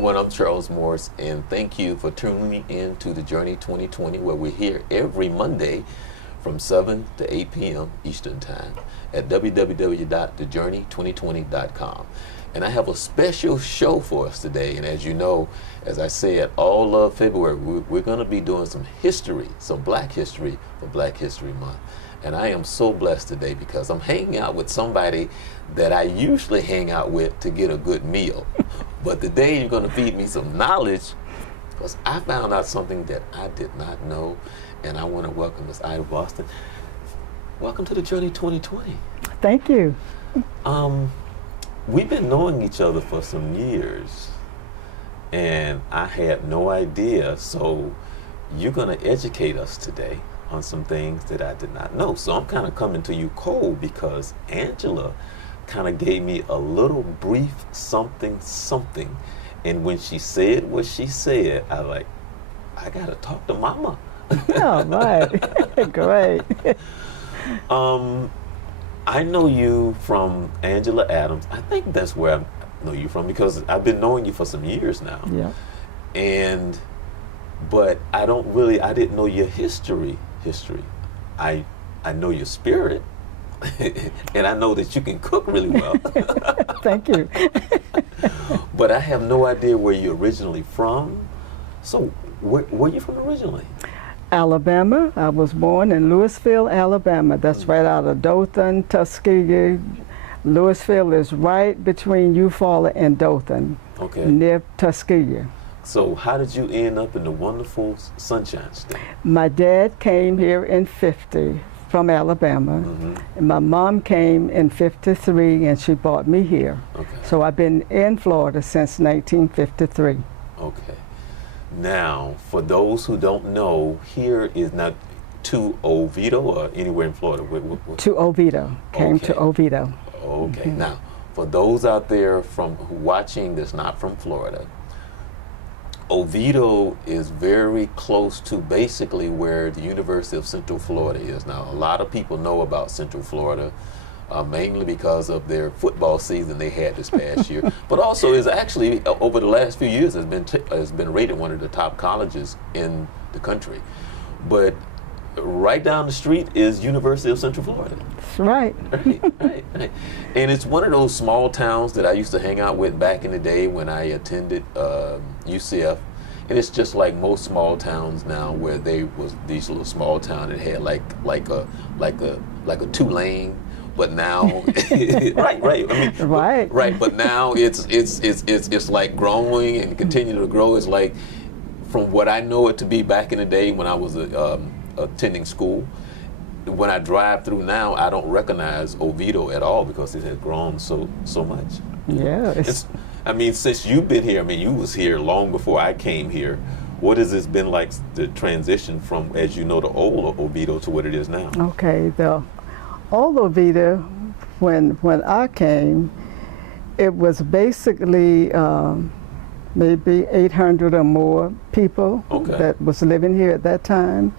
everyone, I'm Charles Morris, and thank you for tuning in to the Journey 2020, where we're here every Monday from 7 to 8 p.m. Eastern Time at www.thejourney2020.com. And I have a special show for us today, and as you know, as I said, all of February, we're going to be doing some history, some Black history for Black History Month. And I am so blessed today because I'm hanging out with somebody that I usually hang out with to get a good meal. But today you're going to feed me some knowledge because I found out something that I did not know. And I want to welcome Ms. Ida Boston. Welcome to the Journey 2020. Thank you. We've been knowing each other for some years, and I had no idea. So you're going to educate us today on some things that I did not know. So I'm kind of coming to you cold because Angela kind of gave me a little brief something. And when she said what she said, I got to talk to Mama. Oh, right. Great. I know you from Angela Adams. I think that's where I know you from because I've been knowing you for some years now. Yeah. But I didn't know your history. I know your spirit, and I know that you can cook really well. Thank you. But I have no idea where you're originally from. So where are you from originally? Alabama. I was born in Louisville, Alabama. That's right out of Dothan, Tuskegee. Louisville is right between Eufaula and Dothan, near Tuskegee. So how did you end up in the wonderful Sunshine State? My dad came here in 50 from Alabama, and my mom came in 53, and she brought me here. Okay. So I've been in Florida since 1953. Okay. Now, for those who don't know, here is not to Oviedo or anywhere in Florida? To Oviedo. Came to Oviedo. Okay. Now, for those out there watching that's not from Florida, Oviedo is very close to basically where the University of Central Florida is. Now, a lot of people know about Central Florida, mainly because of their football season they had this past year, but also is actually over the last few years has been rated one of the top colleges in the country. But right down the street is University of Central Florida. That's right. Right. And it's one of those small towns that I used to hang out with back in the day when I attended UCF. And it's just like most small towns now, where they was these little small town that had like a 2-lane. But now, right. I mean, right. But now it's like growing and continuing to grow. It's like, from what I know it to be back in the day when I was attending school. When I drive through now, I don't recognize Oviedo at all because it has grown so much. Yeah. I mean, since you've been here, I mean, you was here long before I came here. What has this been like, the transition from, as you know, the old Oviedo to what it is now? Okay, the old Oviedo, when I came, it was basically maybe 800 or more people that was living here at that time.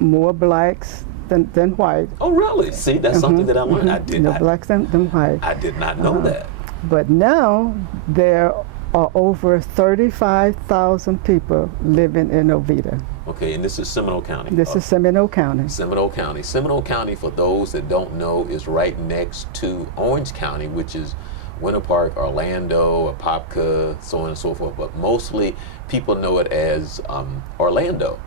More blacks than white. Oh, really? See, that's something that I learned. I did not. Blacks than white. I did not know that. But now there are over 35,000 people living in Oviedo. Okay, and this is Seminole County. This is Seminole County. Seminole County. Seminole County, for those that don't know, is right next to Orange County, which is Winter Park, Orlando, Apopka, so on and so forth. But mostly people know it as Orlando.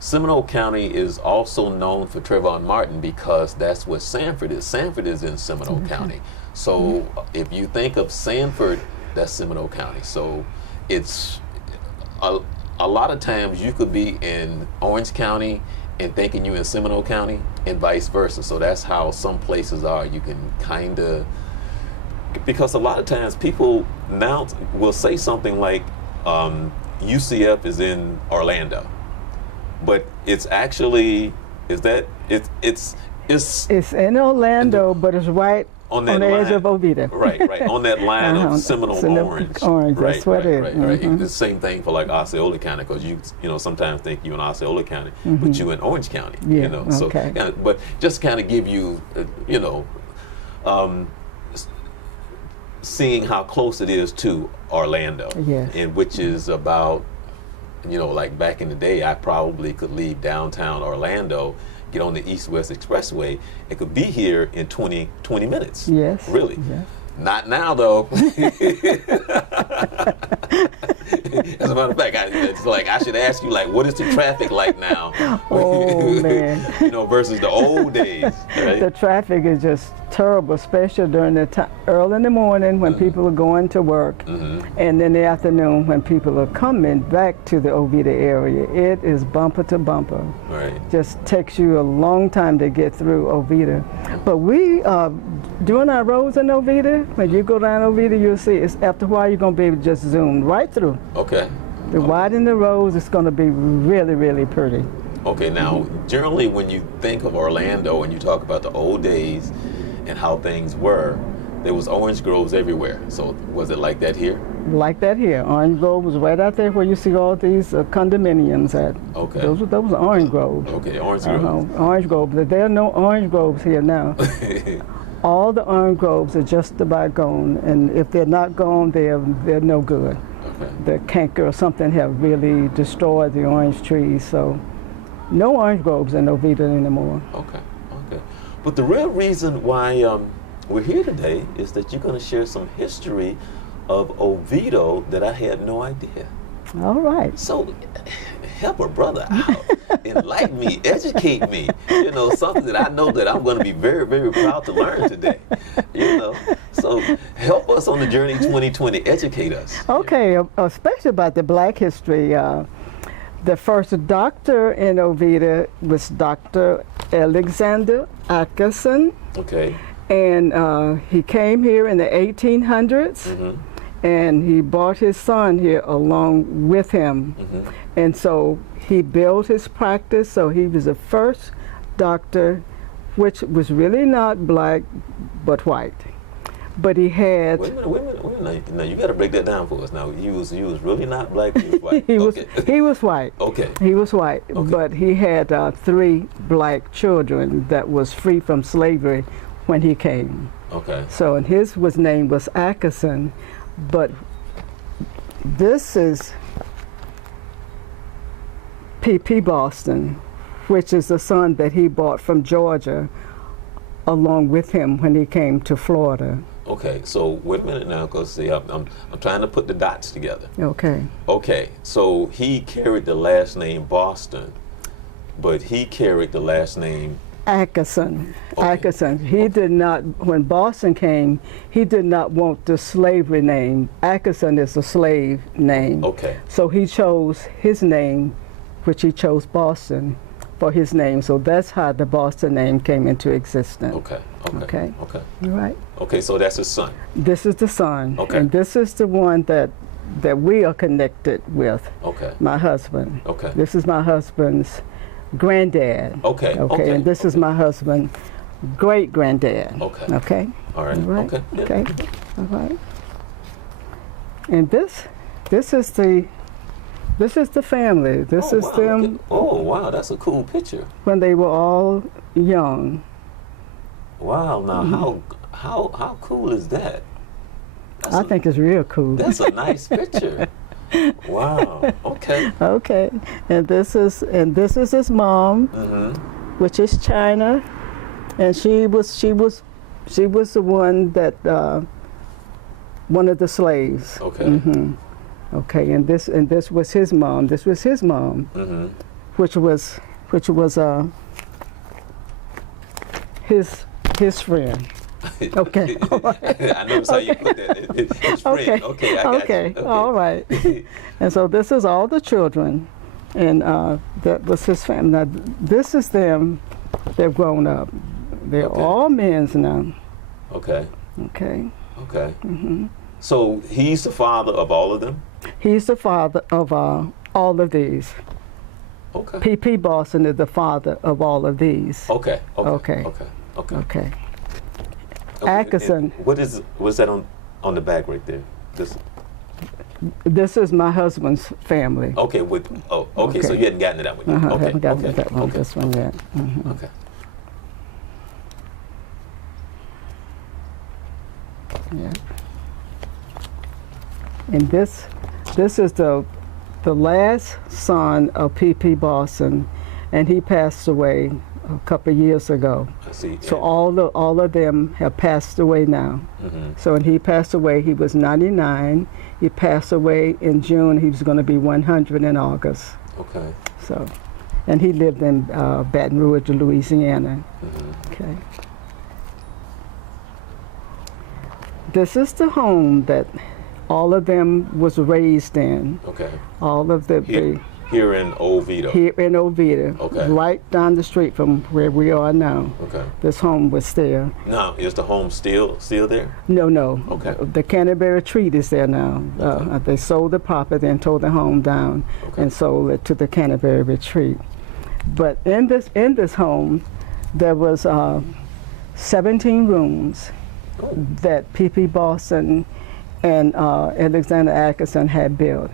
Seminole County is also known for Trayvon Martin because that's what Sanford is. Sanford is in Seminole County. So if you think of Sanford, that's Seminole County. So it's a lot of times you could be in Orange County and thinking you're in Seminole County and vice versa. So that's how some places are. You can kind of, because a lot of times people now will say something like UCF is in Orlando. But it's actually, it's in Orlando, but it's right on the edge of Oviedo. Right, on that line of Seminole Orange. Orange, right, that's what it is. Right. It's the same thing for like Osceola County, because you sometimes think you're in Osceola County, but you in Orange County. Yeah, So, but just kind of give you, seeing how close it is to Orlando, Yes. and which is about, you know, like back in the day, I probably could leave downtown Orlando, get on the East-West Expressway, and could be here in 20 minutes. Yes. Really. Yes. Not now, though. As a matter of fact, it's like I should ask you, like, what is the traffic like now? Oh, man. You know, versus the old days. Right? The traffic is just terrible, especially during the time, early in the morning when people are going to work, and in the afternoon when people are coming back to the Oviedo area. It is bumper to bumper. Right. Just takes you a long time to get through Oviedo. But we, doing our roads in Oviedo, when you go down Oviedo, you'll see it's after a while you're going to be able to just zoom right through. Okay. The widen the roads, it's going to be really, really pretty. Okay, now, generally when you think of Orlando and you talk about the old days and how things were, there was orange groves everywhere. So was it like that here? Like that here. Orange Grove was right out there where you see all these condominiums at. Okay. Those are orange groves. Okay, orange groves. Orange groves. But there are no orange groves here now. All the orange groves are just about gone, and if they're not gone, they're no good. Okay. The canker or something have really destroyed the orange trees, so no orange groves in Oviedo anymore. Okay, okay. But the real reason why we're here today is that you're going to share some history of Oviedo that I had no idea. All right. So help a brother out, enlighten me, educate me, you know, something that I know that I'm going to be very, very proud to learn today, you know. So help us on the journey 2020, educate us. Okay, especially about the black history. The first doctor in Oviedo was Dr. Alexander Atkinson. Okay. And he came here in the 1800s, and he brought his son here along with him. And so he built his practice, so he was the first doctor, which was really not black, but white. But he had... Wait a minute. Now you got to break that down for us. Now, he was really not black, he was white. he was white. Okay. He was white, Okay. but he had 3 black children that was free from slavery when he came. Okay. So, and his name was Atkinson, but this is P.P. Boston, which is the son that he brought from Georgia along with him when he came to Florida. Okay, so wait a minute now, because see, I'm trying to put the dots together. Okay. Okay, so he carried the last name Boston, but he carried the last name Atkinson. Okay. Atkinson. He did not, when Boston came, he did not want the slavery name. Atkinson is a slave name. Okay. So he chose his name, which he chose Boston for his name. So that's how the Boston name came into existence. Okay. Okay. Okay. Okay. All right. Okay, so that's his son. This is the son. Okay. And this is the one that we are connected with. Okay. My husband. Okay. This is my husband's granddad. Okay. Okay. And this is my husband's great granddad. Okay. Okay. All right. All right. Okay. Yeah. Okay. All right. And this is the family. This is wow, them oh wow, that's a cool picture. when they were all young. Wow. Now how cool is that? I think it's real cool. That's a nice picture. Wow. Okay. Okay. And this is his mom, which is China, and she was the one that one of the slaves. Okay. Okay. And this was his mom. This was his mom, which was his friend. Okay. I noticed how you put that. His friend. Okay. Okay. I got Okay. you. Okay. All right. And so this is all the children, and that was his family. Now this is them. They've grown up. They're Okay. all men's now. Okay. Okay. Okay. So he's the father of all of them? He's the father of all of these. Okay. P.P. Boston is the father of all of these. Okay. Okay. Okay. Okay. Okay. Okay. Okay, Atkinson. and what's that on the back right there? This is my husband's family. Okay, okay, so Okay. you hadn't gotten to that one yet. I Okay. haven't gotten Okay. to that one, Okay. this one yet. Okay. Yeah. And this is the last son of P.P. Boston, and he passed away a couple of years ago. I see. So all of them have passed away now. So when he passed away, he was 99. He passed away in June. He was going to be 100 in August. Okay. So, and he lived in Baton Rouge, Louisiana. Okay. This is the home that all of them was raised in. Okay. All of the Here in Oviedo. Here in Oviedo. Okay. Right down the street from where we are now. Okay. This home was there. Now, is the home still there? No. Okay. The Canterbury Retreat is there now. They sold the property and tore the home down and sold it to the Canterbury Retreat. But in this home, there was 17 rooms that P.P. Boston and Alexander Atkinson had built.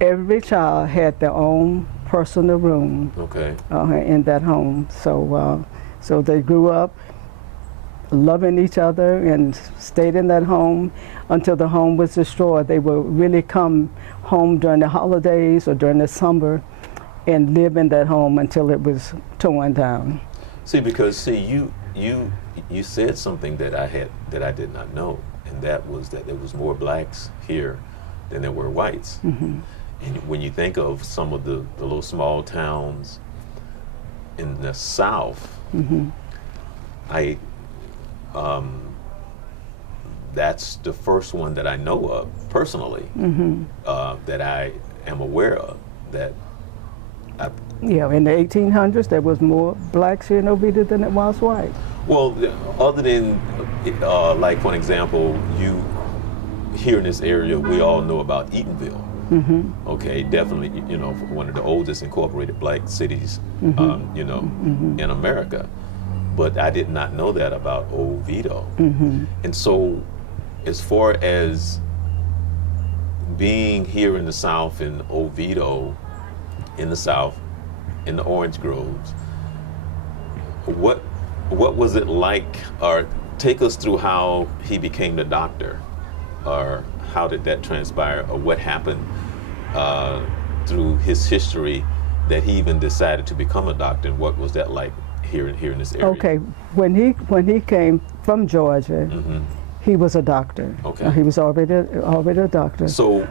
Every child had their own personal room in that home. So they grew up loving each other and stayed in that home until the home was destroyed. They would really come home during the holidays or during the summer and live in that home until it was torn down. You said something that I did not know, and that was that there was more blacks here than there were whites. And when you think of some of the little small towns in the South, that's the first one that I know of personally, that I am aware of. In the 1800s, there was more blacks here in Oviedo than it was white. Well, other than, like, for example, here in this area, we all know about Eatonville. Okay, definitely, one of the oldest incorporated black cities, in America. But I did not know that about Oviedo. And so, as far as being here in the South, in Oviedo, in the South, in the orange groves, what was it like, or take us through how he became the doctor, or how did that transpire, or what happened through his history that he even decided to become a doctor, and what was that like here in this area? Okay, when he came from Georgia, he was a doctor. Okay. He was already a doctor. So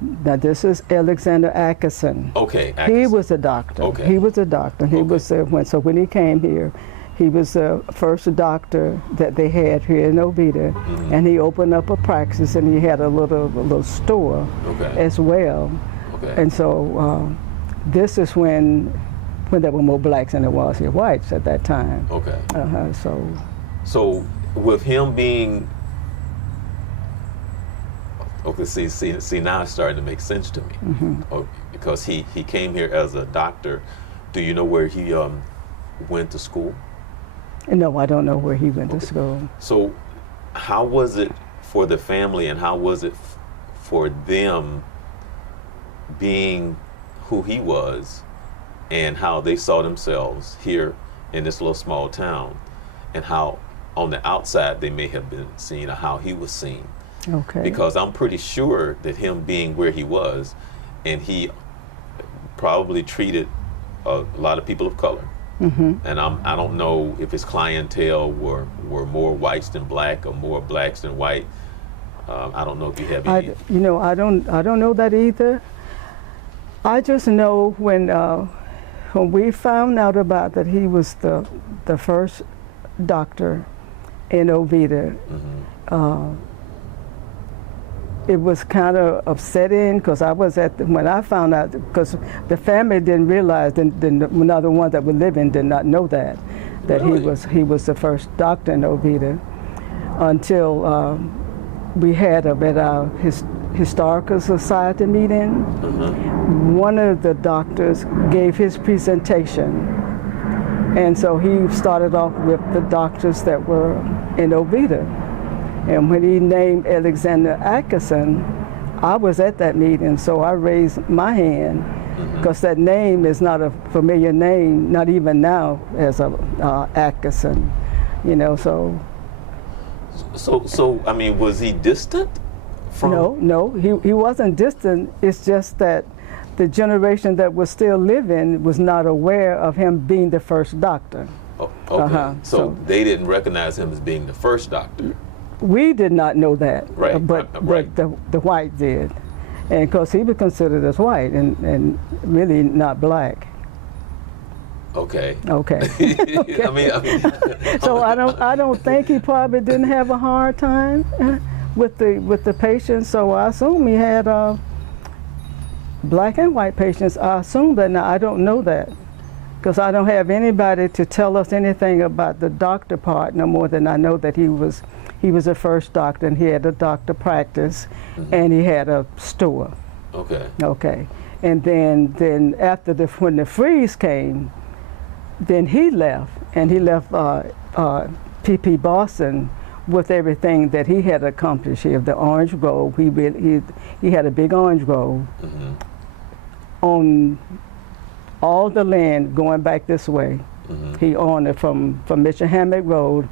now this is Alexander Atkinson. Okay. He was a doctor. Okay. He was a doctor. He was when he came here, he was the first doctor that they had here in Oviedo, and he opened up a practice, and he had a little store as well. Okay. And so this is when there were more blacks than there was here whites at that time. Okay. So with him being see now it's starting to make sense to me. Because he came here as a doctor. Do you know where he went to school? No, I don't know where he went to school. So how was it for the family, and how was it for them being who he was, and how they saw themselves here in this little small town, and how on the outside they may have been seen, or how he was seen? Okay. Because I'm pretty sure that him being where he was, and he probably treated a lot of people of color. And I don't know if his clientele were more whites than black, or more blacks than white. I don't know if you have any. I don't know that either. I just know when we found out about that he was the first doctor in Oviedo. It was kind of upsetting, because I was when I found out, because the family didn't realize, another one that were living did not know that Really? he was the first doctor in Oviedo, until we had him at our historical society meeting. One of the doctors gave his presentation, and so he started off with the doctors that were in Oviedo. And when he named Alexander Atkinson, I was at that meeting, so I raised my hand, because that name is not a familiar name, not even now, as Atkinson, So I mean, was he distant from? No, he wasn't distant. It's just that the generation that was still living was not aware of him being the first doctor. Oh, okay. So they didn't recognize him as being the first doctor. We did not know that, right? But the white did, and because he was considered as white and really not black. Okay. Okay. Okay. I mean, so I don't think he probably didn't have a hard time with the patients. So I assume he had black and white patients. I assume that. Now I don't know that because I don't have anybody to tell us anything about the doctor part no more than I know that he was the first doctor and he had a doctor practice and he had a store. Okay. Okay. And then after when the freeze came, then he left, and he left P.P. Boston with everything that he had accomplished here. The orange grove, he had a big orange grove on all the land going back this way. He owned it from Mitchell Hammock Road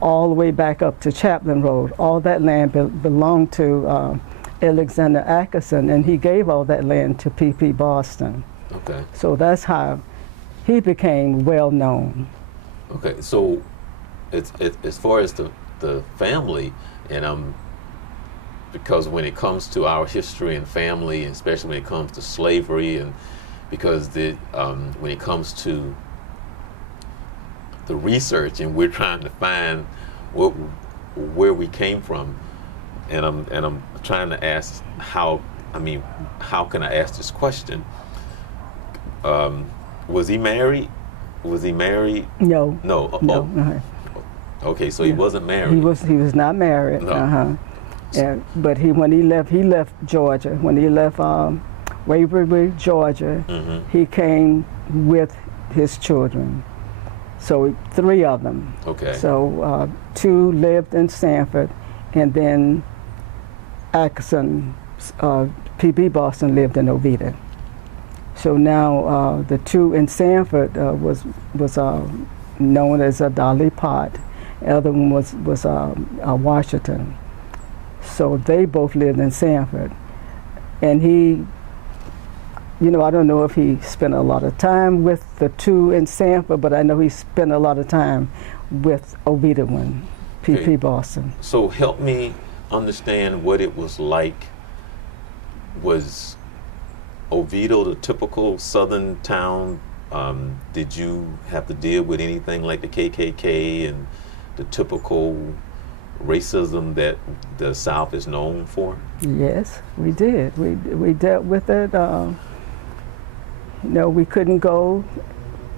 all the way back up to Chaplin Road. All that land belonged to Alexander Atkinson, and he gave all that land to P.P. Boston. Okay. So that's how he became well known. Okay, so it's as far as the family, and because when it comes to our history and family, especially when it comes to slavery, and because when it comes to the research, and we're trying to find where we came from, and I'm trying to ask how can I ask this question? Was he married? Was he married? No. No. No. Okay, so he wasn't married. He was not married. No. Yeah, but when he left Georgia. When he left Waverly, Georgia, he came with his children. So 3 of them. Okay. So 2 lived in Sanford, and then Atkinson, P.B. Boston lived in Oviedo. So now the 2 in Sanford was known as Dolly Pott. The other one was Washington. So they both lived in Sanford. And he, I don't know if he spent a lot of time with the 2 in Sanford, but I know he spent a lot of time with Oviedo one, P.P. Okay. Boston. So help me understand what it was like. Was Oviedo the typical southern town? Did you have to deal with anything like the KKK and the typical racism that the South is known for? Yes, we did. We dealt with it. We couldn't go.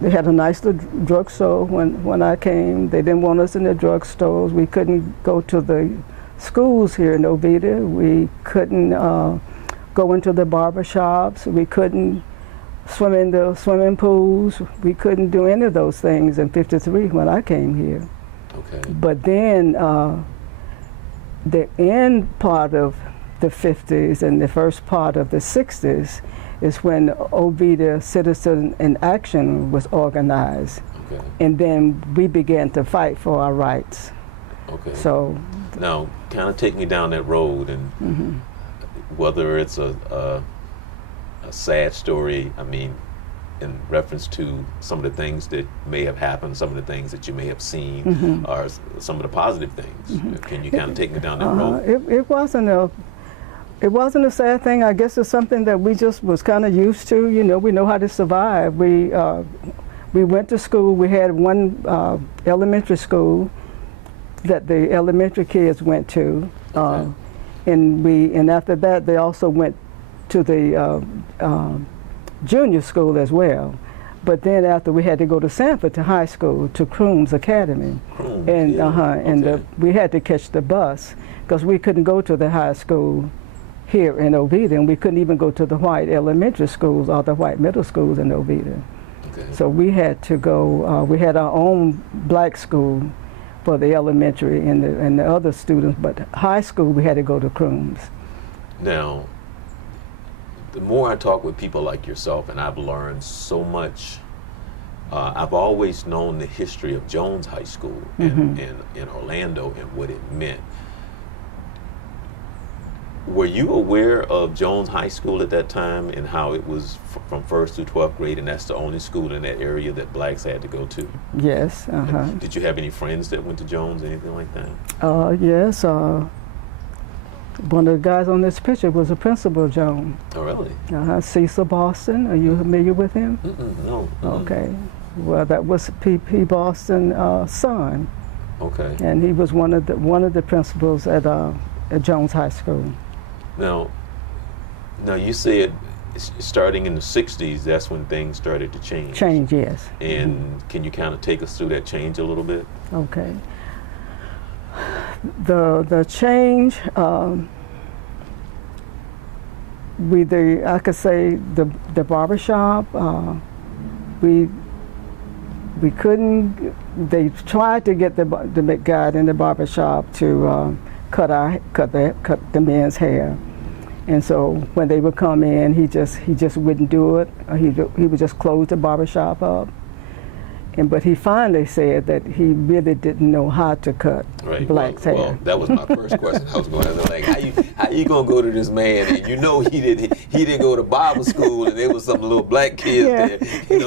They had a nice little drugstore when I came. They didn't want us in the drugstores. We couldn't go to the schools here in Oviedo. We couldn't go into the barber shops. We couldn't swim in the swimming pools. We couldn't do any of those things in '53 when I came here. Okay. But then the end part of the '50s and the first part of the '60s is when Oviedo Citizen in Action was organized. Okay. And then we began to fight for our rights. Okay. So now, kind of take me down that road, and whether it's a sad story, in reference to some of the things that may have happened, some of the things that you may have seen, or some of the positive things. Can you kind of take me down that road? It wasn't a sad thing. I guess it's something that we just was kind of used to. We know how to survive. We went to school. We had one elementary school that the elementary kids went to, Okay. and after that they also went to the junior school as well. But then after we had to go to Sanford to high school, to Crooms Academy, and we had to catch the bus because we couldn't go to the high school here in Oviedo, and we couldn't even go to the white elementary schools or the white middle schools in Oviedo. Okay. So we had to go. We had our own black school for the elementary and the other students, but high school we had to go to Crooms. Now, the more I talk with people like yourself, and I've learned so much. I've always known the history of Jones High School in Orlando and what it meant. Were you aware of Jones High School at that time and how it was from 1st through 12th grade, and that's the only school in that area that blacks had to go to? Yes. Did you have any friends that went to Jones, anything like that? Yes. One of the guys on this picture was the principal of Jones. Oh, really? Cecil Boston. Are you familiar with him? No. Okay. Well, that was P.P. Boston's son. Okay. And he was one of the principals at Jones High School. Now you said starting in the 60s, that's when things started to change. Change, yes. And can you kind of take us through that change a little bit? Okay. The change, I could say the barbershop, we couldn't, they tried to get the guy in the barbershop to cut the men's hair. And so when they would come in, he just wouldn't do it. He would just close the barbershop up. But he finally said that he really didn't know how to cut blacks' hair. Well, that was my first question. I was going to like, how you gonna go to this man and you know he didn't go to Bible school and there was some little black kids there,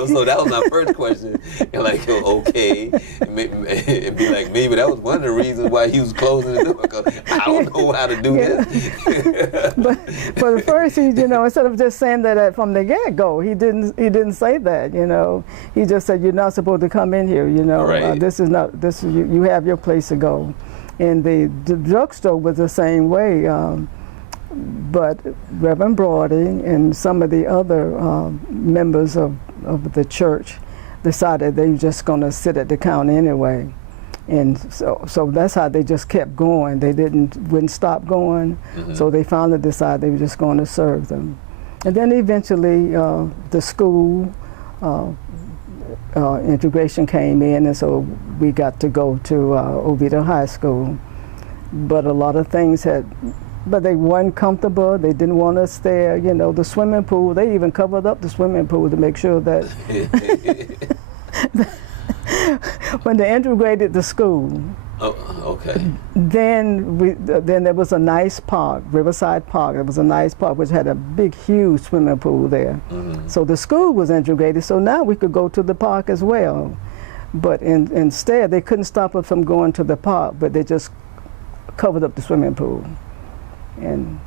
So that was my first question. And like, okay, and be like, maybe that was one of the reasons why he was closing the door, because I don't know how to do this. But at first, instead of just saying that from the get-go, he didn't say that. He just said, you're not supposed to come in here, Right. You have your place to go. And the drugstore was the same way, but Reverend Brody and some of the other members of the church decided they were just going to sit at the counter anyway. And so that's how they just kept going. They wouldn't stop going. So they finally decided they were just going to serve them. And then eventually the school integration came in, and so we got to go to Oviedo High School. But a lot of things but they weren't comfortable. They didn't want us there. The swimming pool, they even covered up the swimming pool to make sure that when they integrated the school. Oh, okay. Then there was a nice park, Riverside Park. It was a nice park which had a big, huge swimming pool there. So the school was integrated, so now we could go to the park as well. But instead, they couldn't stop us from going to the park, but they just covered up the swimming pool. And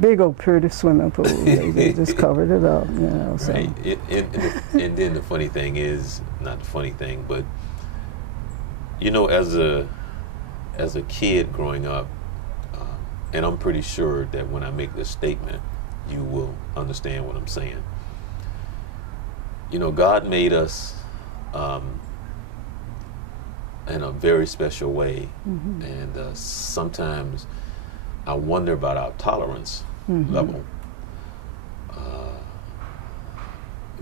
big old pretty swimming pool. They just covered it up, So. Right. And then the funny thing is, not the funny thing, but as a kid growing up, and I'm pretty sure that when I make this statement, you will understand what I'm saying. God made us in a very special way, and sometimes I wonder about our tolerance level,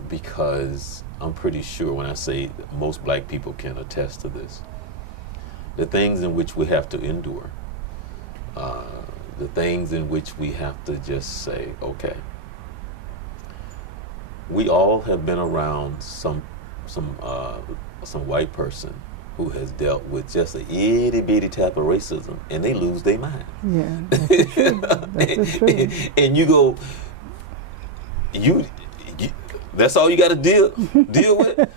because I'm pretty sure when I say most black people can attest to this. The things in which we have to endure, the things in which we have to just say, okay. We all have been around some white person who has dealt with just an itty bitty type of racism, and they lose their mind. Yeah, that's true. That's true. And you go, you that's all you got to deal with.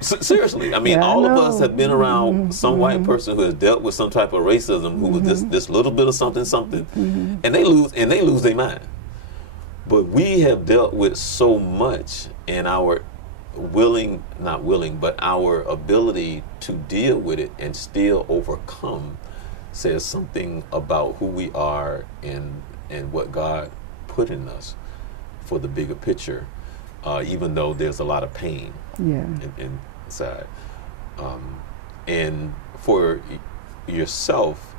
Seriously, I mean, all of us have been around some white person who has dealt with some type of racism, who was this little bit of something, and they lose their mind. But we have dealt with so much, and our our ability to deal with it and still overcome says something about who we are and what God put in us for the bigger picture, even though there's a lot of pain inside. And for yourself,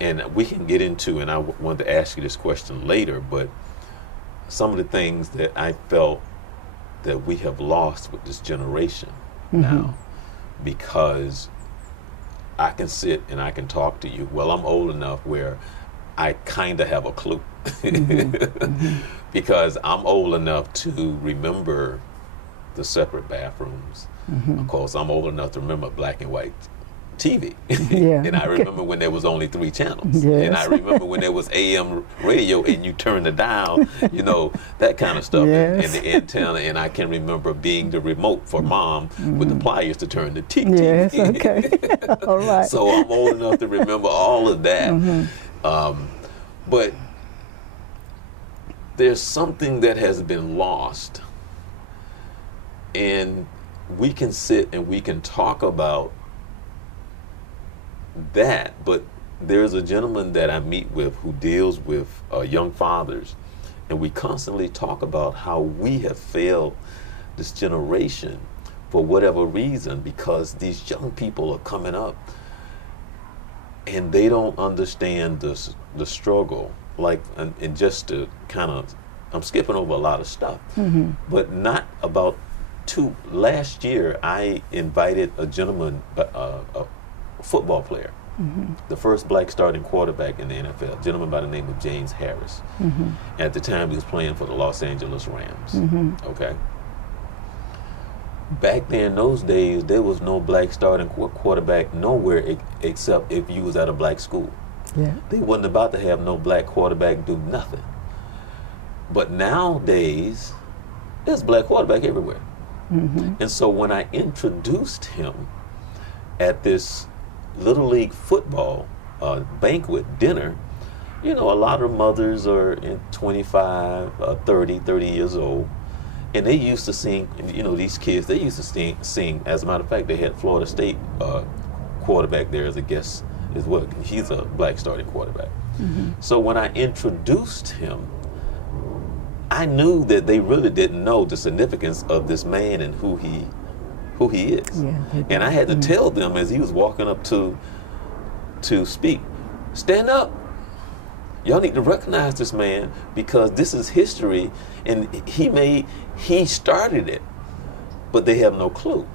and we can get into, and I wanted to ask you this question later, but some of the things that I felt that we have lost with this generation now, because I can sit and I can talk to you. Well, I'm old enough where I kind of have a clue because I'm old enough to remember the separate bathrooms. Of course, I'm old enough to remember black and white TV. Yeah. And I remember when there was only 3 channels. Yes. And I remember when there was AM radio and you turned it down, you know, that kind of stuff. Yes. And the antenna. And I can remember being the remote for mom with the pliers to turn the TV. Yes, okay. All right. So I'm old enough to remember all of that. But there's something that has been lost. And we can sit and we can talk about that, but there's a gentleman that I meet with who deals with young fathers, and we constantly talk about how we have failed this generation for whatever reason, because these young people are coming up and they don't understand the struggle. Like, and just to kind of, I'm skipping over a lot of stuff, but not about last year I invited a gentleman, a football player, the first black starting quarterback in the NFL, a gentleman by the name of James Harris. At the time he was playing for the Los Angeles Rams. Okay. Back then, those days, there was no black starting quarterback nowhere except if you was at a black school. Yeah. They wasn't about to have no black quarterback do nothing. But nowadays, there's black quarterback everywhere. And so when I introduced him at this Little League football banquet dinner, you know, a lot of mothers are in 25, 30 years old, and they used to sing, you know, these kids, they used to sing. As a matter of fact, they had Florida State quarterback there as a guest as well. He's a black starting quarterback. So when I introduced him, I knew that they really didn't know the significance of this man and who he is. Yeah, and I had to tell them as he was walking up to speak, stand up. Y'all need to recognize this man because this is history, and he started it, but they have no clue.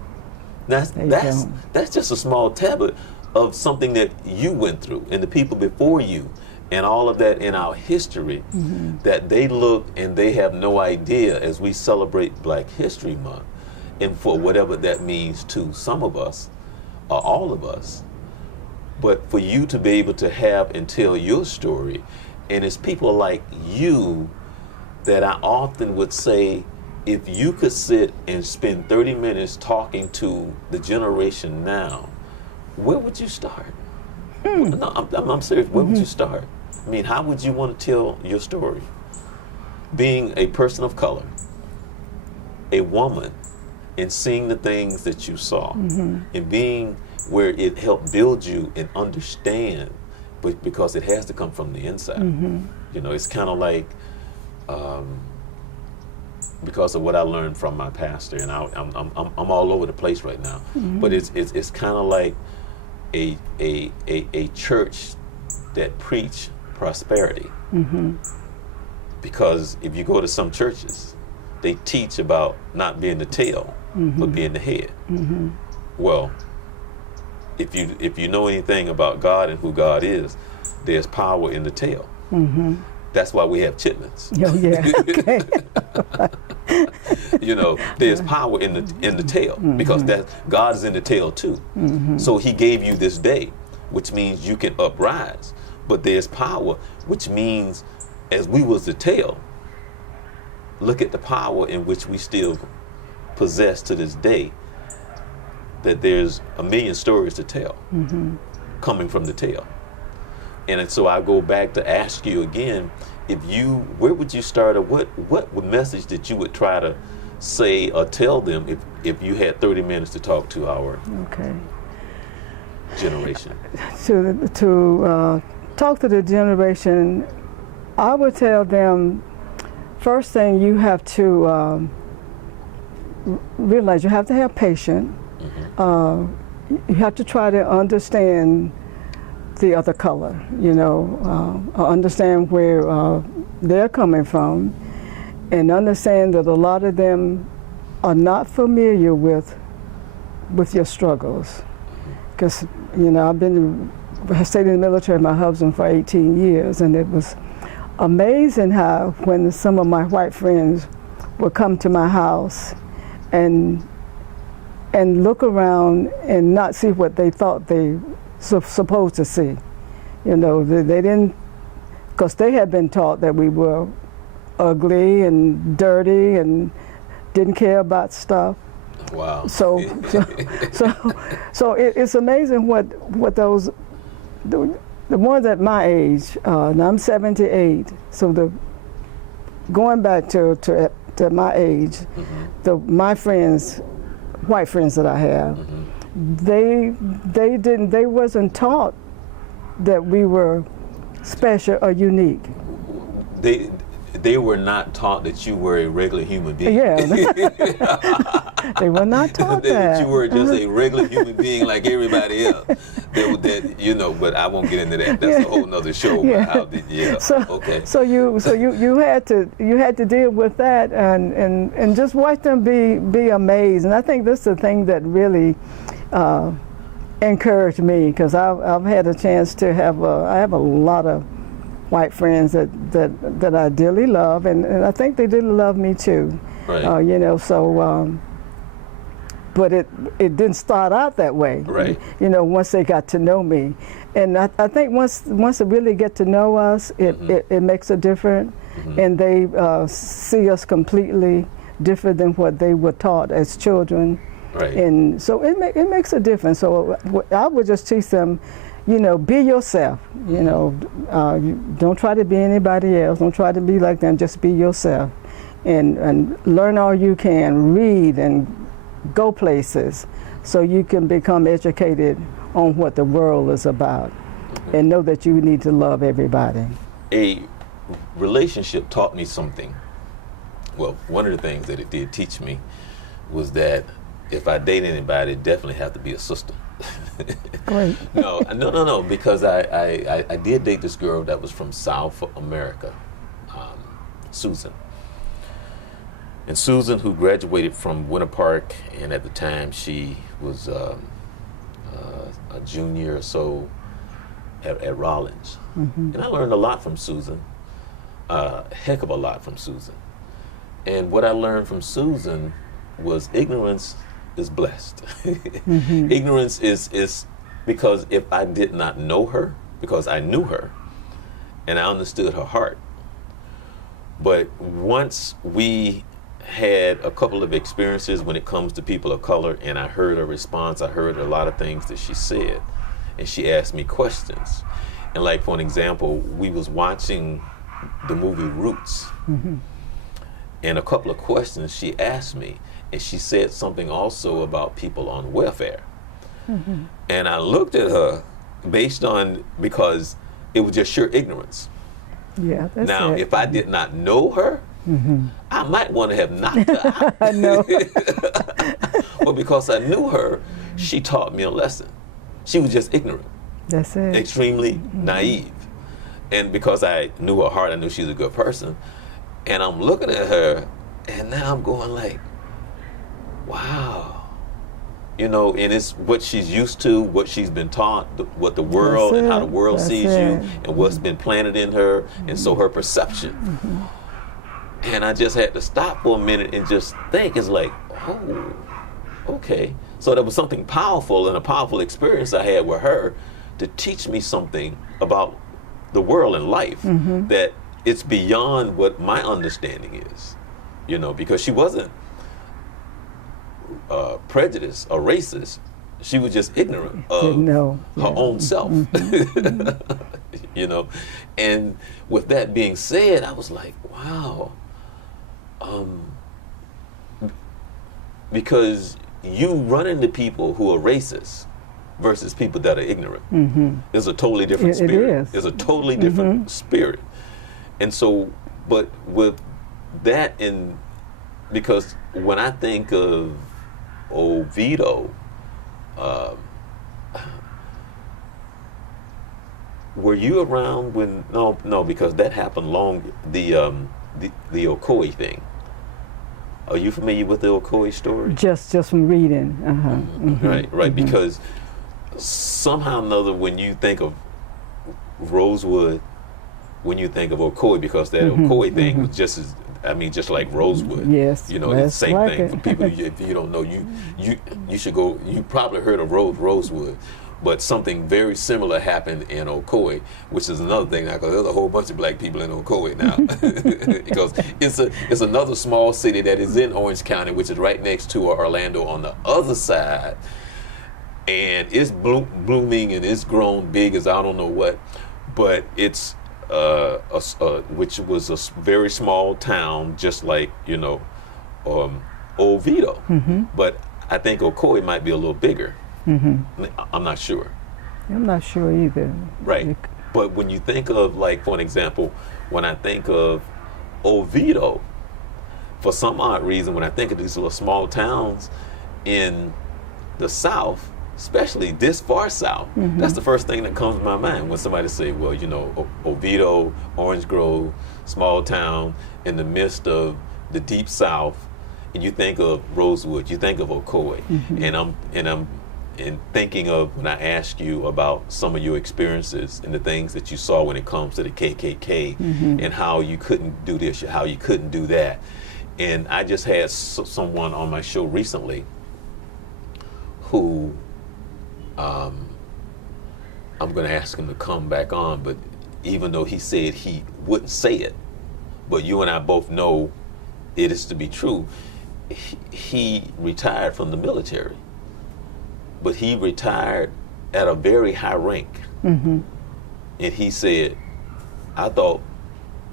That's just a small tablet of something that you went through and the people before you, and all of that in our history that they look and they have no idea as we celebrate Black History Month, and for whatever that means to some of us or all of us. But for you to be able to have and tell your story, and it's people like you that I often would say, if you could sit and spend 30 minutes talking to the generation now, where would you start? No, I'm serious. Where would you start? I mean, how would you want to tell your story? Being a person of color, a woman, and seeing the things that you saw, and being where it helped build you and understand, but because it has to come from the inside. You know, it's kind of like, because of what I learned from my pastor, and I'm all over the place right now, but it's kind of like a church that preach prosperity. Because if you go to some churches, they teach about not being the tail, but being the head. Well, if you know anything about God and who God is, there's power in the tail. That's why we have chitlins. Oh, yeah. Okay. You know, there's power in the tail, because that God is in the tail too. So He gave you this day, which means you can uprise. But there's power, which means as we was the tail, look at the power in which we still possess to this day, that there's a million stories to tell coming from the tail. And so I go back to ask you again, where would you start, or what message that you would try to say or tell them if you had 30 minutes to talk to our generation? To talk to the generation, I would tell them, first thing, you have to realize you have to have patience. You have to try to understand the other color, you know, understand where they're coming from, and understand that a lot of them are not familiar with your struggles. Because, you know, I stayed in the military with my husband for 18 years, and it was amazing how when some of my white friends would come to my house and and look around and not see what they thought they supposed to see. You know, they didn't, because they had been taught that we were ugly and dirty and didn't care about stuff. Wow. So it's amazing what those the ones at my age. Now I'm 78, so going back to my age, my friends, white friends that I have, they wasn't taught that we were special or unique. They were not taught that you were a regular human being. Yeah, they were not taught that you were just a regular human being like everybody else. That you know, but I won't get into that. That's a whole nother show. Yeah. So you had to deal with that and just watch them be amazed. And I think this is the thing that really encouraged me, because I've had a chance to I have a lot of white friends that I dearly love, and I think they dearly love me too. Right. You know, so but it didn't start out that way. Right. You know, once they got to know me, and I think once they really get to know us, it makes a difference, and they see us completely different than what they were taught as children. Right. And so it makes a difference. So I would just teach them, you know, be yourself. You know, don't try to be anybody else. Don't try to be like them. Just be yourself, and learn all you can. Read and go places, so you can become educated on what the world is about, and know that you need to love everybody. A relationship taught me something. Well, one of the things that it did teach me was that if I date anybody, it definitely have to be a sister. Great. No, because I did date this girl that was from South America, Susan. And Susan, who graduated from Winter Park, and at the time she was a junior or so at Rollins. And I learned a lot from Susan, a heck of a lot from Susan. And what I learned from Susan was ignorance is blessed. Ignorance is because if I did not know her, because I knew her and I understood her heart. But once we had a couple of experiences when it comes to people of color, and I heard her response, I heard a lot of things that she said, and she asked me questions. And like, for an example, we was watching the movie Roots, and a couple of questions she asked me, and she said something also about people on welfare. And I looked at her because it was just sheer ignorance. Yeah, that's now, it. if I did not know her, I might want to have knocked her out. I know. But because I knew her, she taught me a lesson. She was just ignorant. That's it. Extremely naive. And because I knew her heart, I knew she was a good person. And I'm looking at her, and now I'm going like, wow. You know, and it's what she's used to, what she's been taught, what the world and how the world sees you, and what's been planted in her, and so her perception. And I just had to stop for a minute and just think. It's like, oh, okay. So there was something powerful and a powerful experience I had with her to teach me something about the world and life that it's beyond what my understanding is. You know, because she wasn't prejudiced or racist. She was just ignorant of her own self. You know, and with that being said, I was like, wow. Because you run into people who are racist versus people that are ignorant. There's a totally different spirit. It is. There's a totally different spirit. And so, but with that because when I think of Oviedo, were you around when, no, because that happened the Ocoee thing. Are you familiar with the Ocoee story? Just from reading. Right. Because somehow or another, when you think of Rosewood, when you think of Ocoee, because that Ocoee thing was just as, I mean, just like Rosewood. Yes, you know, it's the same like thing. it. For people, if you don't know, you should go. You probably heard of Rosewood, but something very similar happened in Ocoee, which is another thing now, because there's a whole bunch of black people in Ocoee now, because it's another small city that is in Orange County, which is right next to Orlando on the other side, and it's blooming and it's grown big as I don't know what, but it's which was a very small town, just like Oviedo, but I think Ocoee might be a little bigger. I'm not sure. I'm not sure either. Right. But when you think of, like, for an example, when I think of Oviedo, for some odd reason, when I think of these little small towns in the South, especially this far south, that's the first thing that comes to my mind when somebody say, well, Oviedo, Orange Grove, small town in the midst of the deep South, and you think of Rosewood, you think of Ocoee, and I'm thinking of when I asked you about some of your experiences and the things that you saw when it comes to the KKK and how you couldn't do this, how you couldn't do that. And I just had someone on my show recently who I'm going to ask him to come back on, but even though he said he wouldn't say it, but you and I both know it is to be true, he retired from the military. But he retired at a very high rank. And he said, I thought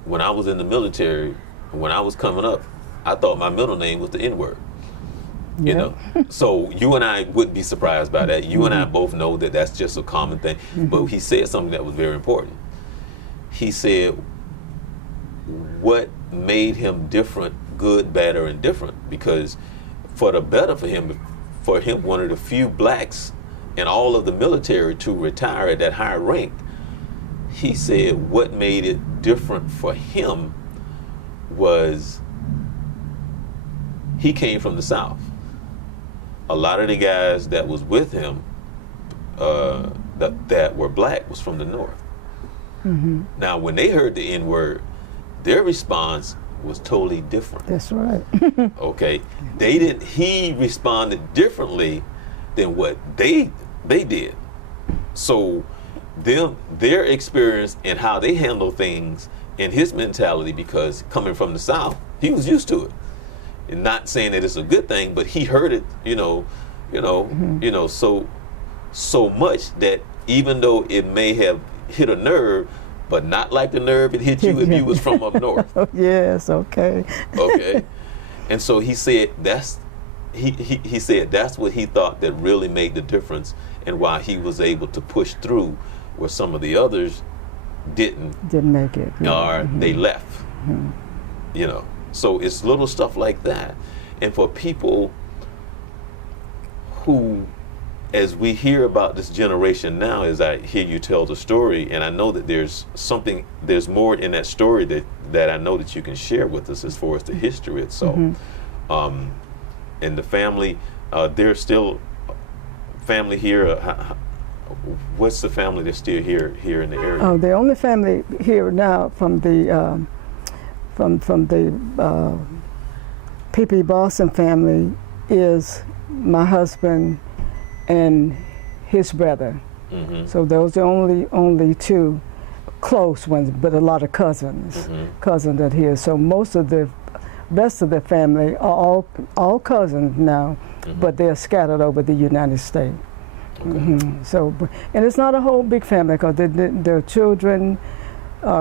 when I was in the military, when I was coming up, I thought my middle name was the N-word. You know, so you and I wouldn't be surprised by that. You and I both know that that's just a common thing. But he said something that was very important. He said, what made him different, good, bad, or indifferent? Because for the better for him, one of the few blacks in all of the military to retire at that high rank, he said what made it different for him was he came from the South. A lot of the guys that was with him that were black was from the North. Now, when they heard the N-word, their response was totally different. That's right. Okay, he responded differently than what they did. So their experience and how they handle things and his mentality, because coming from the South, he was used to it. And not saying that it's a good thing, but he heard it, so much that even though it may have hit a nerve, but not like the nerve it hit you if you was from up north. Yes, okay. Okay. And so he said he said that's what he thought that really made the difference, and why he was able to push through where some of the others didn't make it. Or they left. So it's little stuff like that. And for people who, as we hear about this generation now, as I hear you tell the story, and I know that there's more in that story that I know that you can share with us as far as the history itself. And the family, there's still family here. What's the family that's still here in the area? Oh, the only family here now from the P.P. Boston family is my husband and his brother. So those are only two close ones, but a lot of cousins that here. So most of the rest of the family are all cousins now, but they're scattered over the United States. So, and it's not a whole big family, because their children,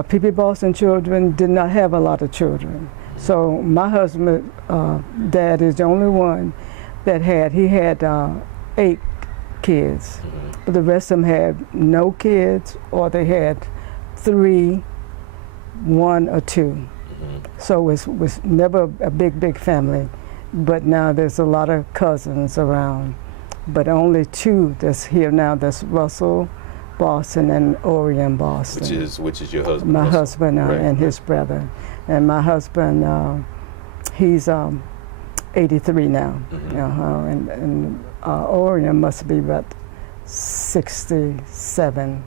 P.P. Boston children, did not have a lot of children. So my husband, dad, is the only one that had 8 kids, but the rest of them had no kids, or they had 3, 1 or 2. So it was never a big family, but now there's a lot of cousins around, but only 2 that's here now. That's Russell Boston and Orion Boston. Which is your husband? My Russell. husband Right. And his brother. And my husband, he's 83 now. And Orion must be about 67,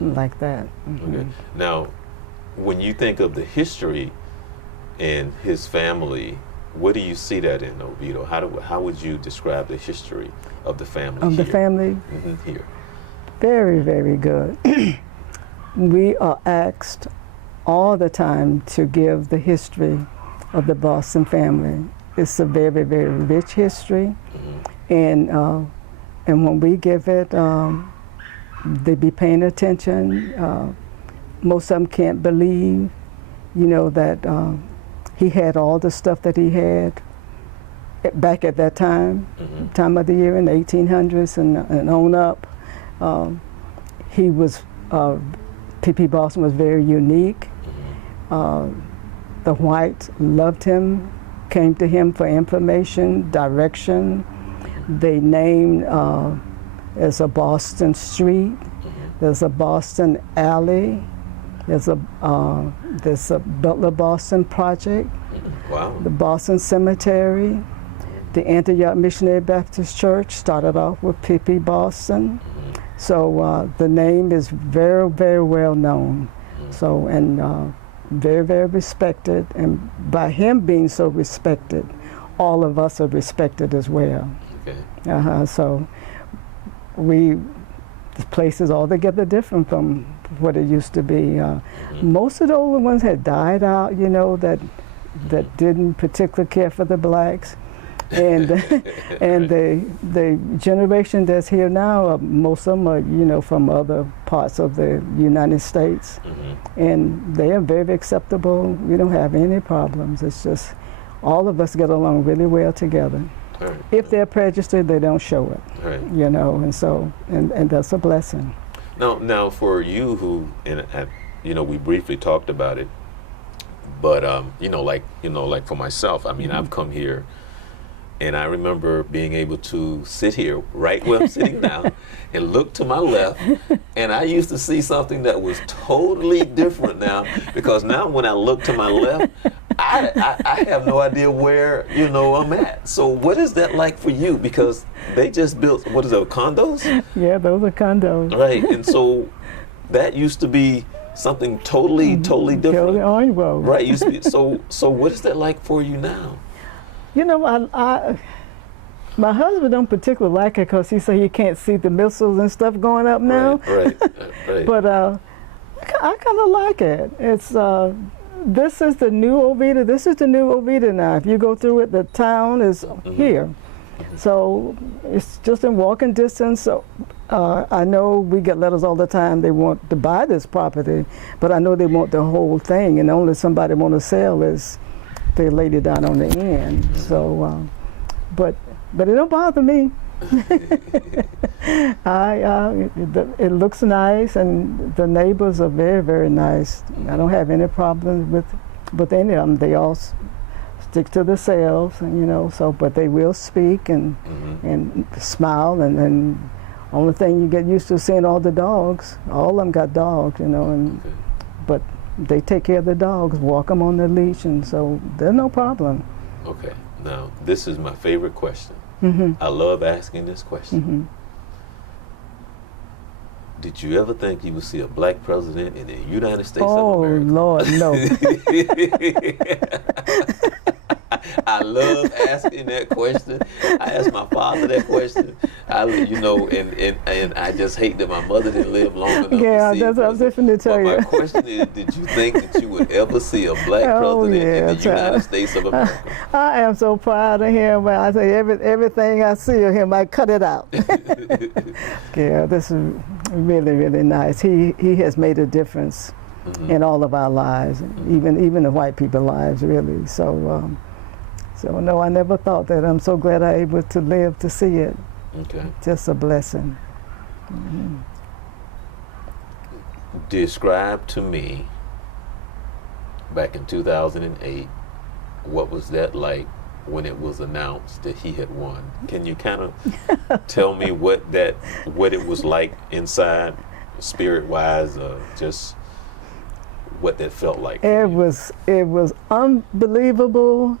like that. Okay. Now, when you think of the history and his family, what do you see that in Oviedo? How would you describe the history of the family Of the here? family? Here. Very, very good. We are asked all the time to give the history of the Boston family. It's a very, very rich history, and when we give it, they be paying attention. Most of them can't believe, that he had all the stuff that he had back at that time, time of the year in the 1800s and on up. He was, P.P. Boston was very unique. The whites loved him, came to him for information, direction. They named there's a Boston Street, there's a Boston Alley, there's a Butler Boston Project, Wow. the Boston Cemetery, the Antioch Missionary Baptist Church started off with P.P. Boston. So the name is very, very well known. So, and very, very respected. And by him being so respected, all of us are respected as well. Okay. So the place is altogether different from what it used to be. Most of the older ones had died out, that didn't particularly care for the blacks. And and the generation that's here now, most of them are from other parts of the United States, and they are very acceptable. We don't have any problems. It's just all of us get along really well together. Right. If they're prejudiced, they don't show it. Right. And so and that's a blessing. Now for you who we briefly talked about it, but like for myself, I mean, I've come here. And I remember being able to sit here right where I'm sitting now and look to my left. And I used to see something that was totally different now, because now when I look to my left, I have no idea where, I'm at. So what is that like for you? Because they just built, what is it, condos? Yeah, those are condos. Right. And so that used to be something totally different. Totally orange road. Right. Used to be, so what is that like for you now? My husband don't particularly like it because he said he can't see the missiles and stuff going up now. Right. But I kind of like it. It's this is the new Oviedo. This is the new Oviedo now. If you go through it, the town is here. So it's just in walking distance. So I know we get letters all the time. They want to buy this property, but I know they want the whole thing, and only somebody want to sell is they laid it down on the end. So, but it don't bother me. It looks nice, and the neighbors are very, very nice. I don't have any problems with any of them. They all stick to themselves, and so, but they will speak and smile, and only thing you get used to seeing all the dogs. All of them got dogs, but they take care of the dogs, walk them on the leash, and so there's no problem. Okay, now this is my favorite question. I love asking this question. Did you ever think you would see a black president in the United States of America? Oh, Lord, no. I love asking that question. I asked my father that question. And I just hate that my mother didn't live long enough to see that's what I was different to tell you. My question is, did you think that you would ever see a black president in the United States of America? I am so proud of him. I say everything I see of him, I cut it out. Yeah, this is really, really nice. He has made a difference in all of our lives, even the white people's lives, really. So no, I never thought that. I'm so glad I'm able to live to see it. Okay. Just a blessing. Describe to me, back in 2008, what was that like when it was announced that he had won? Can you kind of tell me what it was like inside, spirit-wise, just what that felt like? It was unbelievable.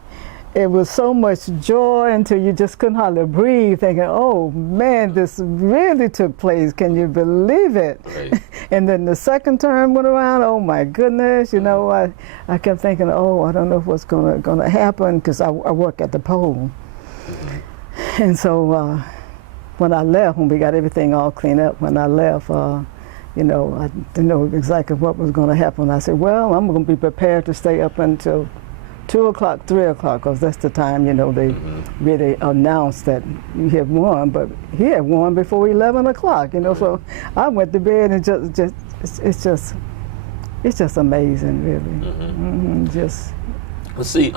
it was so much joy until you just couldn't hardly breathe, thinking, oh man, this really took place. Can you believe it? Right. And then the second term went around, oh my goodness, you know, I kept thinking, oh, I don't know what's gonna happen, because I work at the poll. And so when I left, when we got everything all cleaned up, when I left, you know, I didn't know exactly what was going to happen. I said, well, I'm going to be prepared to stay up until 2 o'clock, 3 o'clock, because that's the time, you know, they really announced that you had won. But he had won before 11 o'clock, you know. So I went to bed, and it's just amazing, really. Just. Well, see,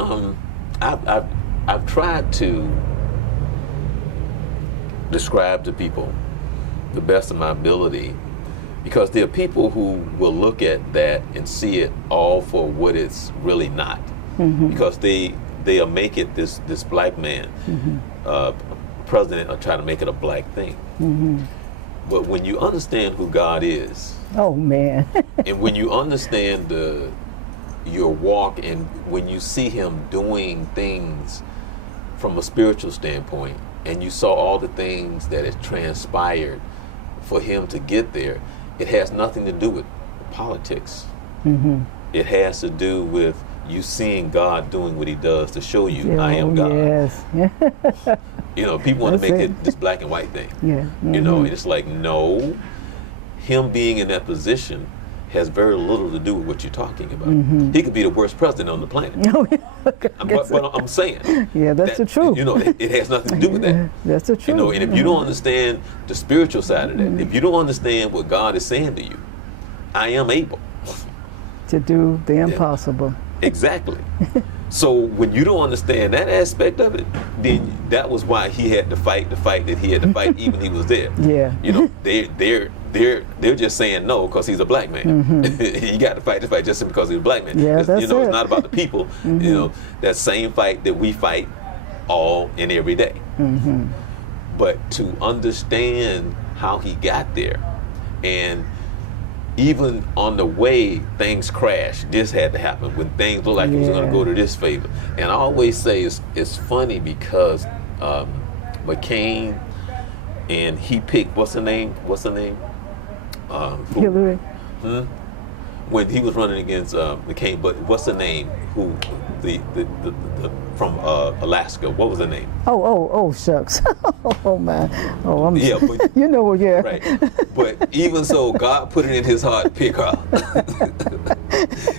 I've tried to describe to people the best of my ability, because there are people who will look at that and see it all for what it's really not, because they'll make it this black man president, or try to make it a black thing. But when you understand who God is, oh man, and when you understand your walk, and when you see him doing things from a spiritual standpoint, and you saw all the things that has transpired for him to get there, it has nothing to do with politics. It has to do with you seeing God doing what he does to show you, I am God. Yes. You know, people want to make it this black and white thing. Yeah. You know, and it's like, no, him being in that position has very little to do with what you're talking about. He could be the worst president on the planet. But I'm saying, yeah, that's the truth. You know, it has nothing to do with that. That's the truth. You know, and if you don't understand the spiritual side of that, if you don't understand what God is saying to you, I am able to do the impossible. Exactly. So when you don't understand that aspect of it, then that was why he had to fight the fight that he had to fight, even he was there. Yeah. You know, they're just saying no because he's a black man. He got to fight the fight just because he's a black man. Yeah, that's you know, it. It's not about the people. You know, that same fight that we fight all and every day. But to understand how he got there, and even on the way, things crashed. This had to happen when things looked like it was going to go to this favor. And I always say it's funny because McCain, and he picked, what's the name? Hillary. When he was running against McCain, but what's the name? Who the from Alaska? What was the name? Oh, shucks. Oh man. Oh, yeah, but, you know, yeah. Right. But even so, God put it in his heart to pick her.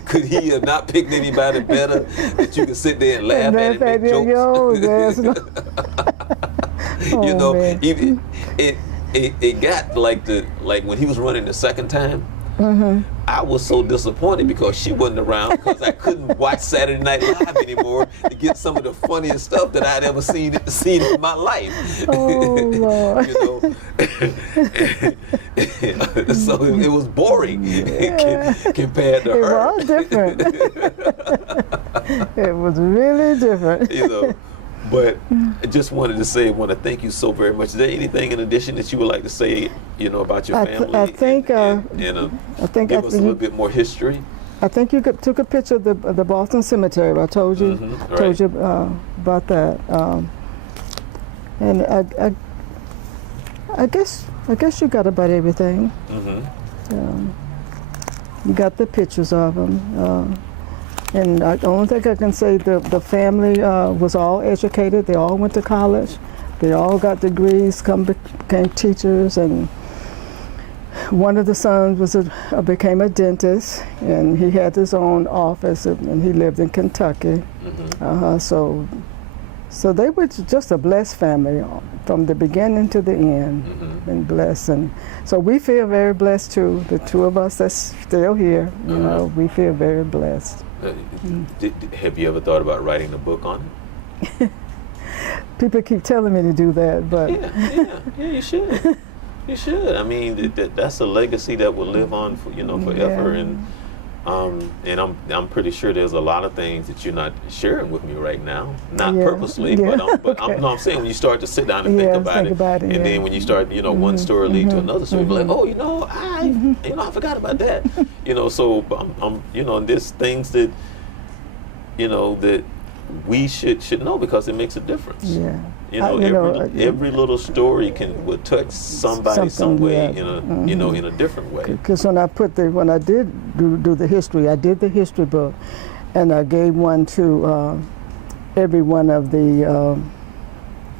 Could he have not picked anybody better that you could sit there and laugh at and make jokes? You know, even it got like when he was running the second time. I was so disappointed because she wasn't around, because I couldn't watch Saturday Night Live anymore to get some of the funniest stuff that I'd ever seen in my life. Oh, Lord. You know, so it was boring compared to her. It was different. It was really different. You know. But I just wanted to thank you so very much. Is there anything in addition that you would like to say, you know, about your family? I think give us a little bit more history. I think you took a picture of the Boston Cemetery. I told you, told you about that. And I guess you got about everything. You got the pictures of them. And the only thing I can say, the family was all educated. They all went to college. They all got degrees, became teachers, and one of the sons became a dentist, and he had his own office, and he lived in Kentucky. So they were just a blessed family from the beginning to the end, and blessed. And so we feel very blessed too. The two of us that's still here, you know, we feel very blessed. Have you ever thought about writing a book on it? People keep telling me to do that, but yeah, you should. You should. I mean, that's a legacy that will live on, forever. And I'm pretty sure there's a lot of things that you're not sharing with me right now, not purposely, but I'm saying when you start to sit down and think about it, and then when you start, one story lead to another story, like, oh, I forgot about that, so I'm, there's things that, that we should know because it makes a difference. Yeah. You know, every little story will touch somebody some way, yeah. in a different way. Because when I did do the history, I did the history book, and I gave one to every one of the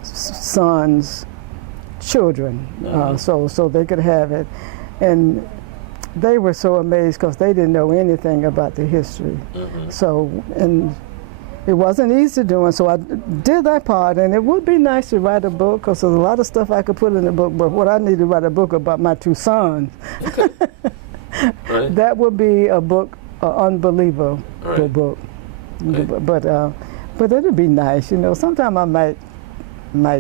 sons' children, so they could have it, and they were so amazed because they didn't know anything about the history. So, and it wasn't easy doing, so I did that part, and it would be nice to write a book because there's a lot of stuff I could put in the book, but what I need to write a book about my two sons. Okay. Right. That would be a book, an unbelievable book. Right. But it'd be nice, Sometime I might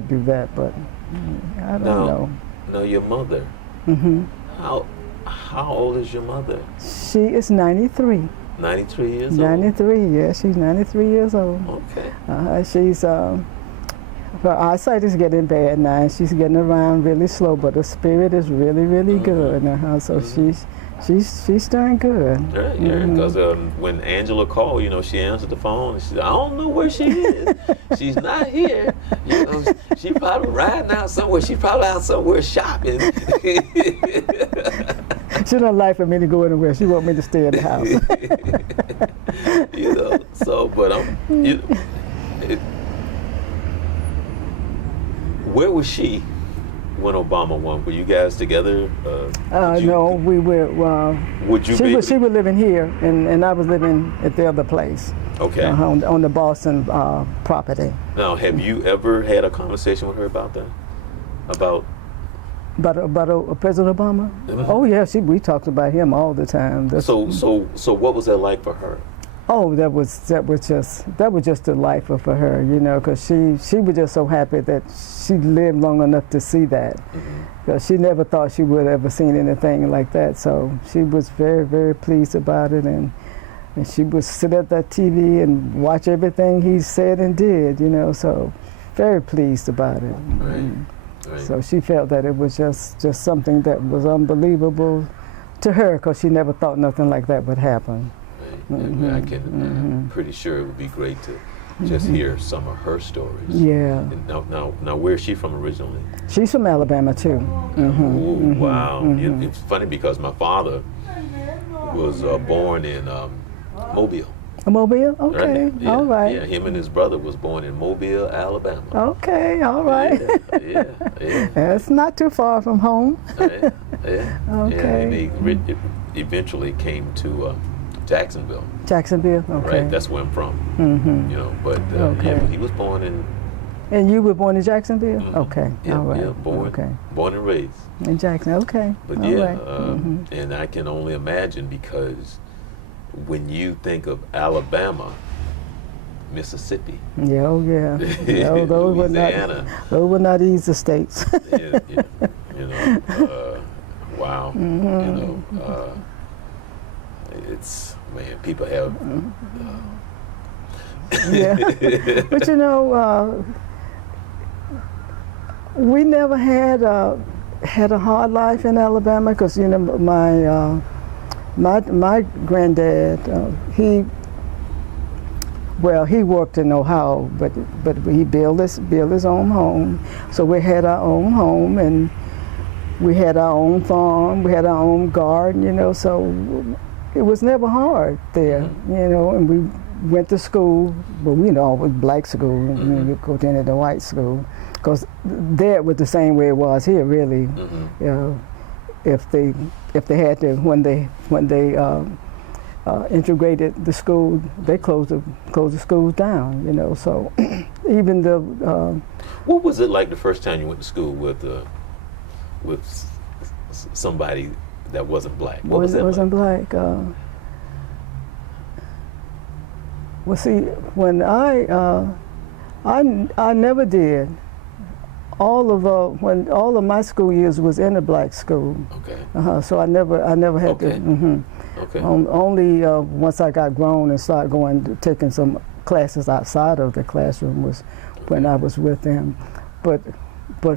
do that, but I don't know. Now your mother, how old is your mother? She is 93. 93 years old? 93, yeah, she's 93 years old. Okay. She's, her eyesight is getting bad now, and she's getting around really slow, but her spirit is really, really good. So she's doing good. Yeah, because when Angela called, she answered the phone, and she said, I don't know where she is. She's not here. She probably riding out somewhere. She's probably out somewhere shopping. She don't like for me to go anywhere. She want me to stay in the house. Where was she when Obama won? Were you guys together? No, we were. She was living here, and I was living at the other place. Okay. On the Boston property. Now, have you ever had a conversation with her about that? About President Obama? Oh yeah, we talked about him all the time. So what was that like for her? Oh, that was just delightful for her, because she was just so happy that she lived long enough to see that. Because she never thought she would have ever seen anything like that. So she was very, very pleased about it, and she would sit at that TV and watch everything he said and did, So very pleased about it. Right. Right. So she felt that it was just something that was unbelievable to her because she never thought nothing like that would happen. Right. I'm pretty sure it would be great to just hear some of her stories. Yeah. And now, where is she from originally? She's from Alabama too. Wow. It's funny because my father was born in Mobile. Mobile? Okay, right. Yeah. All right. Yeah, him and his brother was born in Mobile, Alabama. Okay, all right. Yeah. That's not too far from home. Yeah. Okay. Yeah, and they eventually came to Jacksonville. Jacksonville, okay. Right, that's where I'm from. But but he was born in. And you were born in Jacksonville? Okay, yeah, all right. Yeah, born and raised. In Jackson, okay. But all right. And I can only imagine because when you think of Alabama, Mississippi. Yeah, oh yeah. Those were not easy states. Wow. It's, man, people have. Yeah, but we never had a hard life in Alabama because my granddad, he worked in Ohio, but he built his own home. So we had our own home, and we had our own farm, we had our own garden, so it was never hard there, and we went to school, but it was black school, we go to any of the white school, because there it was the same way it was here, really. If they had to, when they integrated the school, they closed the schools down, so even the. What was it like the first time you went to school with somebody that wasn't black? What was that wasn't like? Black. Well, see, when I never did. When all of my school years was in a black school. Okay. So I never had to. Okay. Only once I got grown and started taking some classes outside of the classroom was when I was with them. But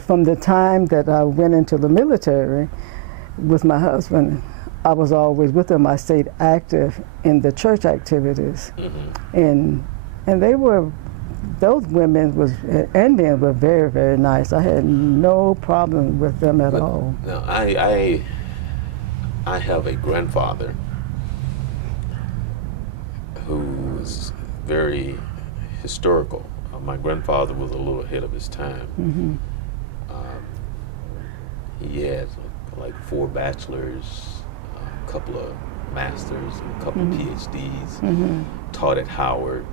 from the time that I went into the military with my husband, I was always with them. I stayed active in the church activities, and they were those women and men were very, very nice. I had no problem with them at all. Now, I have a grandfather who was very historical. My grandfather was a little ahead of his time. Mm-hmm. He had like 4 bachelors, a couple of masters, and a couple mm-hmm. of PhDs, Mm-hmm. taught at Howard,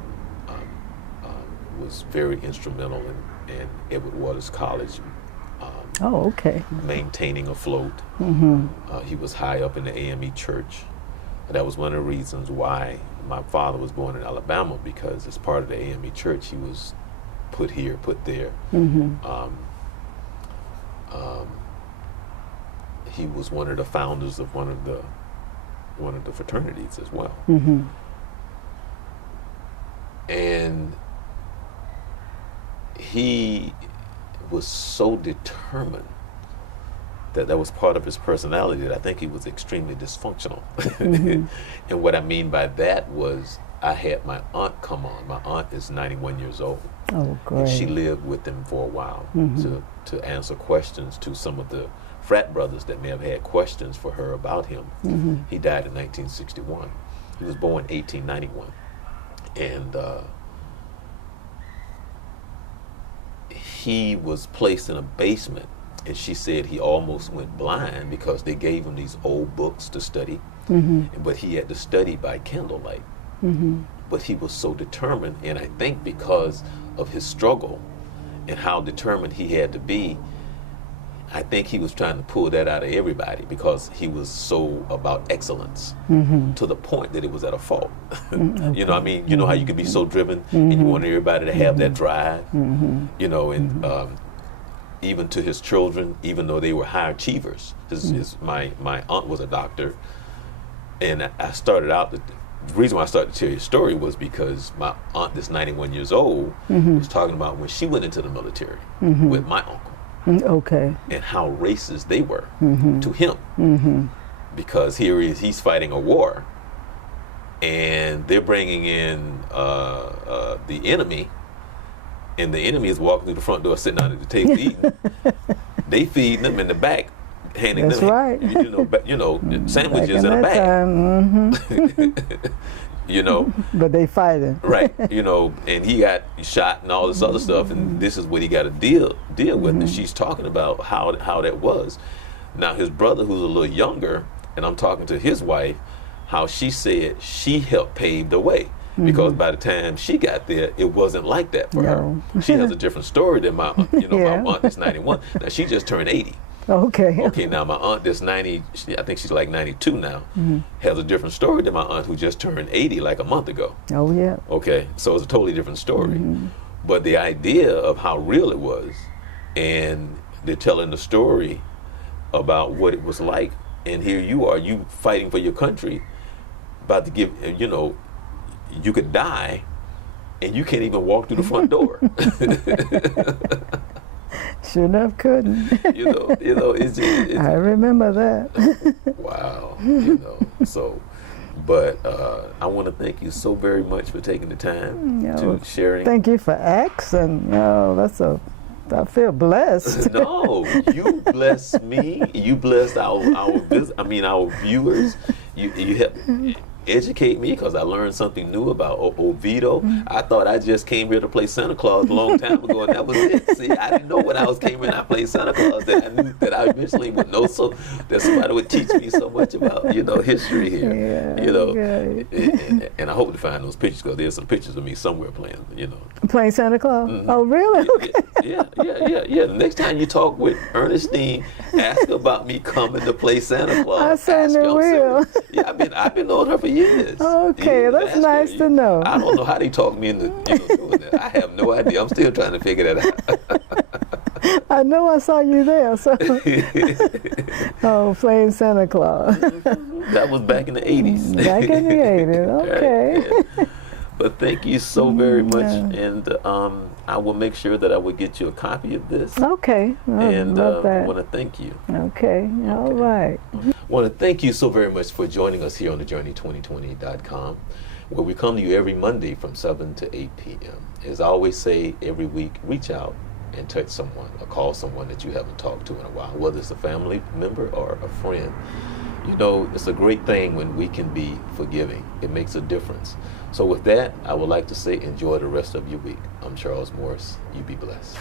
was very instrumental in Edward Waters College, Oh, okay. maintaining afloat. Mm-hmm. He was high up in the AME church. That was one of the reasons why my father was born in Alabama, because as part of the AME church, he was put here, put there. Mm-hmm. He was one of the founders of one of the fraternities as well. Mm-hmm. And he was so determined that was part of his personality, that I think he was extremely dysfunctional. Mm-hmm. And what I mean by that was, I had my aunt come on. My aunt is 91 years old. Oh, great. And she lived with him for a while, Mm-hmm. to answer questions to some of the frat brothers that may have had questions for her about him. Mm-hmm. He died in 1961. He was born 1891. And he was placed in a basement, and she said he almost went blind because they gave him these old books to study, Mm-hmm. but he had to study by candlelight. Mm-hmm. But he was so determined, and I think because of his struggle and how determined he had to be, I think he was trying to pull that out of everybody, because he was so about excellence, Mm-hmm. to the point that it was at a fault. Mm-hmm. You know what I mean? You know how you can be so driven, and you want everybody to have that drive, Mm-hmm. you know, and even to his children, even though they were high achievers. My aunt was a doctor, and I started out, the reason why I started to tell you a story was because my aunt, that's 91 years old, Mm-hmm. was talking about when she went into the military Mm-hmm. with my uncle, Okay. and how racist they were Mm-hmm. to him, Mm-hmm. because here he's fighting a war, and they're bringing in the enemy, and the enemy is walking through the front door, sitting down at the table eating. They feeding them in the back, handing That's them right. sandwiches in Back a in that bag. time, mm-hmm. You know, But they fighting. right? You know, and he got shot and all this other stuff, and this is what he got to deal with. And she's talking about how that was. Now his brother, who's a little younger, and I'm talking to his wife, how she said she helped pave the way, because by the time she got there, it wasn't like that for No. her. She has a different story than my aunt. Yeah. My aunt is 91. Now she just turned 80. Okay. Okay, now my aunt that's 90, I think she's like 92 now, has a different story than my aunt who just turned 80 like a month ago. Oh, yeah. Okay, so it's a totally different story. But the idea of how real it was, and they're telling the story about what it was like, and here you are, you fighting for your country, about to give, you could die, and you can't even walk through the front door. Sure enough, couldn't. It's I remember that. wow. So, but I want to thank you so very much for taking the time to sharing. Thank you for asking. I feel blessed. No, you bless me. You bless our viewers. You help educate me, because I learned something new about Oviedo. I thought I just came here to play Santa Claus a long time ago, and that was it. See, I didn't know when I came in, I played Santa Claus, that I knew that I eventually would know, so that somebody would teach me so much about history here. Okay. And I hope to find those pictures, because there's some pictures of me somewhere playing. Playing Santa Claus? Mhm. Oh, really? Okay. Yeah. The next time you talk with Ernestine, ask about me coming to play Santa Claus. I certainly will. Yeah, I've been knowing her for years. Okay, Yeah, that's ask nice her. to know. I don't know how they talk me into doing that. I have no idea. I'm still trying to figure that out. I know I saw you there. So. Oh, playing Santa Claus. That was back in the 80s. Back in the 80s. Okay. Right, yeah. But thank you so very much, and I will make sure that I will get you a copy of this. Okay. And love I that. want to thank you. Okay. All right. I want to thank you so very much for joining us here on thejourney2020.com. where we come to you every Monday from 7 to 8 p.m. As I always say, every week, reach out and touch someone or call someone that you haven't talked to in a while, whether it's a family member or a friend. You know, it's a great thing when we can be forgiving. It makes a difference. So with that, I would like to say enjoy the rest of your week. I'm Charles Morris. You be blessed.